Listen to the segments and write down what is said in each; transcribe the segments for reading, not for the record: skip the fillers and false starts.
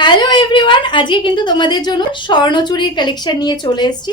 Hello everyone, আজকে কিন্তু তোমাদের জন্য স্বর্ণচুরির কালেকশন নিয়ে চলে এসেছি।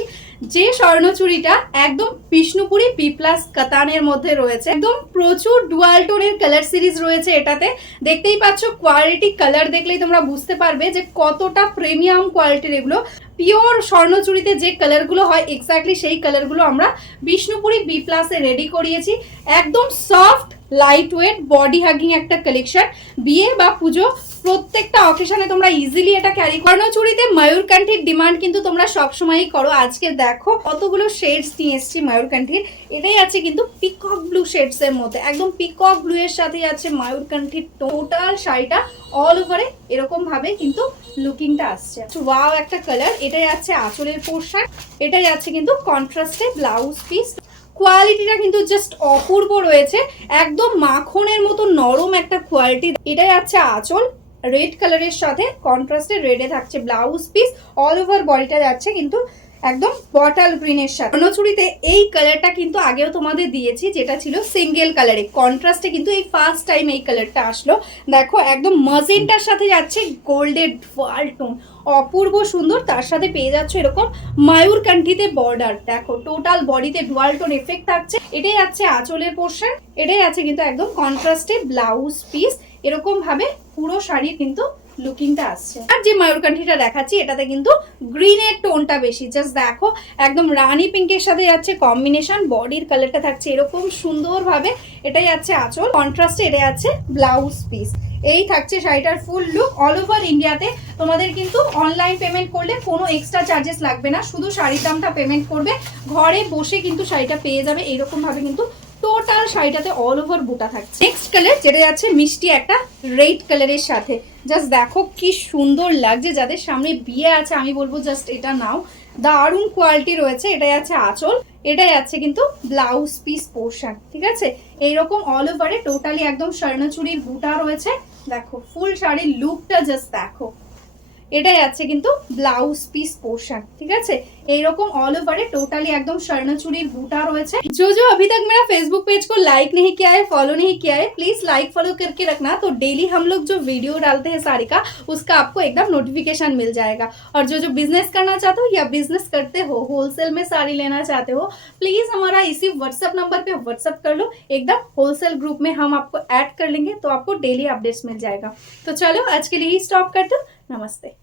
যে স্বর্ণচুরিটা একদম বিষ্ণুপুরি বি প্লাস কাতানের মধ্যে রয়েছে, একদম প্রচুর ডুয়াল টোনের কালার সিরিজ রয়েছে এটাতে। দেখতেই পাচ্ছ, কোয়ালিটি কালার দেখলেই তোমরা বুঝতে পারবে যে কতটা প্রিমিয়াম কোয়ালিটির এগুলো। পিওর স্বর্ণচুরিতে যে কালারগুলো হয় এক্স্যাক্টলি সেই কালারগুলো আমরা বিষ্ণুপুরি বি প্লাসে রেডি করিয়েছি। একদম soft light weight body hugging একটা কালেকশন। বিয়ে বা পুজো প্রত্যেকটা অকেশনে তোমরা ইজিলি এটা ক্যারি করো। স্বর্ণচুরিতে ময়ূরকান্ঠির ডিমান্ড কিন্তু তোমরা সবসময়ই করো। আজকে দেখো কতগুলো শেডস নিয়ে এসেছি ময়ূরকান্ঠির। এটাই আছে কিন্তু পিকক ব্লু শেডস এর মধ্যে, একদম পিকক ব্লু এর সাথে আছে ময়ূরকান্ঠির। টোটাল শাড়িটা অল ওভারে এরকম ভাবে কিন্তু লুকিংটা আসছে। ওয়াও একটা কালার। এটাই আছে আঁচলের পোর্শন, এটাই আছে কিন্তু কন্ট্রাস্টে ব্লাউজ পিস। কোয়ালিটিটা কিন্তু জাস্ট অপূর্ব রয়েছে, একদম মাখনের মতো নরম একটা কোয়ালিটি। এটাই আছে আঁচল, রেড কালারের সাথে কন্ট্রাস্টে রেডে থাকছে ব্লাউজ পিস। অল ওভার বডিটা যাচ্ছে কিন্তু একদম বটল গ্রিনের সাথে। স্বর্ণচুরিতে এই কালারটা কিন্তু আগেও তোমাদের দিয়েছি, যেটা ছিল সিঙ্গেল কালারে। কন্ট্রাস্টে কিন্তু এই ফার্স্ট টাইম এই কালারটা আসলো। দেখো একদম মজেন্টার সাথে যাচ্ছে গোল্ডের ডুয়াল টোন, অপূর্ব সুন্দর। তার সাথে পেয়ে যাচ্ছ এরকম ময়ূরকান্ঠিতে বর্ডার। দেখো টোটাল বডিতে ডুয়াল টোন এফেক্ট থাকছে। এটাই আছে আঁচলের পোর্শন, এটাই আছে কিন্তু একদম কন্ট্রাস্টে ব্লাউজ পিস। এরকম ভাবে পুরো শাড়ির কিন্তু লুকিংটা আসছে। আর যে ময়ূরকান্ঠিটা দেখাচ্ছি এটাতে কিন্তু গ্রিনের টোনটা বেশি। জাস্ট দেখো একদম রানী পিঙ্কের সাথে যাচ্ছে কম্বিনেশন। বডির কালারটা থাকছে এরকম সুন্দর ভাবে। এটাই আছে আঁচল, কন্ট্রাস্টে এটাই আছে ব্লাউজ পিস। এই থাকছে শাড়িটার ফুল লুক। অল ওভার ইন্ডিয়াতে তোমাদের কিন্তু অনলাইন পেমেন্ট করলে কোনো এক্সট্রা চার্জেস লাগবে না, শুধু শাড়ির দামটা পেমেন্ট করবে। ঘরে বসে কিন্তু শাড়িটা পেয়ে যাবে। এইরকম ভাবে কিন্তু টোটাল শাড়িটাতে অল ওভার বুটা থাকছে। নেক্সট কালার যেটা যাচ্ছে মিষ্টি একটা রেড কালারের সাথে। জাস্ট দেখো কি সুন্দর লাগছে। যাদের সামনে বিয়ে আছে আমি বলবো জাস্ট এটা নাও, দারুণ কোয়ালিটি রয়েছে। এটাই আছে আঁচল, এটাই আছে কিন্তু ব্লাউজ পিস পোর্শন। ঠিক আছে, এইরকম অল ওভারে টোটালি একদম স্বর্ণচুরির বুটা রয়েছে। দেখো ফুল শাড়ির লুকটা জাস্ট দেখো। এটাই আছে কিন্তু ব্লাউজ পিস পোর্শন। ঠিক আছে, এইরকম ऑल ओवर टोटली एकदम स्वर्णचूड़ीर बूटा रয়েছে। जो अभी तक मेरा फेसबुक पेज को लाइक नहीं किया है, फॉलो नहीं किया है, प्लीज लाइक फॉलो करके रखना। तो डेली हम लोग जो वीडियो डालते हैं साड़ी का, उसका आपको एकदम नोटिफिकेशन मिल जाएगा। और जो बिजनेस करना चाहते हो या बिजनेस करते हो, होलसेल में साड़ी लेना चाहते हो, प्लीज हमारा इसी व्हाट्सएप नंबर पे व्हाट्सएप कर लो। एकदम होलसेल ग्रुप में हम आपको ऐड कर लेंगे, तो आपको डेली अपडेट्स मिल जाएगा। तो चलो आज के लिए ही स्टॉप कर दो। नमस्ते।